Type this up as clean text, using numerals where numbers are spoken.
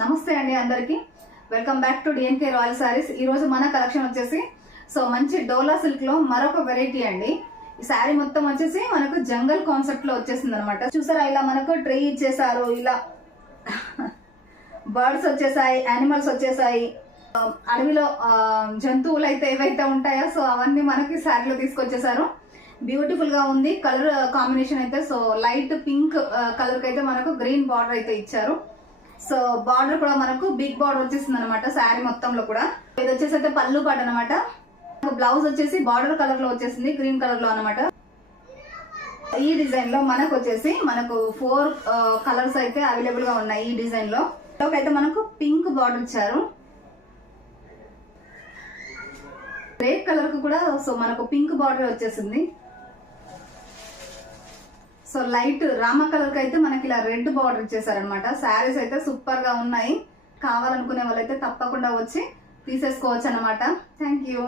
నమస్తే అండి అందరికి welcome back to DNK royal saris. ఈ రోజు మన కలెక్షన్ వచ్చేసి మంచి డోలా సిల్క్ లో మరొక వెరైటీ అండి. ఈ శారీ మొత్తం వచ్చేసి మనకు జంగల్ కాన్సెప్ట్ లో వచ్చేసింది అనమాట. చూసారా, ఇలా మనకు ట్రీ ఇచ్చేసారు, ఇలా బర్డ్స్ వచ్చేసాయి, యానిమల్స్ వచ్చేసాయి, అడవిలో జంతువులు అయితే ఏవైతే ఉంటాయో అవన్నీ మనకి శారీలో తీసుకొచ్చేసారు. బ్యూటిఫుల్ గా ఉంది. కలర్ కాంబినేషన్ అయితే లైట్ పింక్ కలర్ కి అయితే మనకు గ్రీన్ బార్డర్ అయితే ఇచ్చారు. బార్డర్ కూడా మనకు బిగ్ బార్డర్ వచ్చేసింది అనమాట శారీ మొత్తంలో కూడా. ఇది వచ్చేసి అయితే పళ్ళు పాట అనమాట. బ్లౌజ్ వచ్చేసి బార్డర్ కలర్ లో వచ్చేసింది, గ్రీన్ కలర్ లో అనమాట. ఈ డిజైన్ లో మనకు వచ్చేసి 4 కలర్స్ అయితే అవైలబుల్ గా ఉన్నాయి. ఈ డిజైన్ లో అయితే మనకు పింక్ బార్డర్ ఇచ్చారు. రేడ్ కలర్ కు కూడా మనకు పింక్ బార్డర్ వచ్చేసింది. లైట్ రామ కలర్ కి అయితే మనకి ఇలా రెడ్ బార్డర్ ఇచ్చేసారనమాట. శారీస్ అయితే సూపర్ గా ఉన్నాయి. కావాలనుకునే వాళ్ళైతే తప్పకుండా వచ్చి తీసేసుకోవచ్చు అనమాట. Thank you.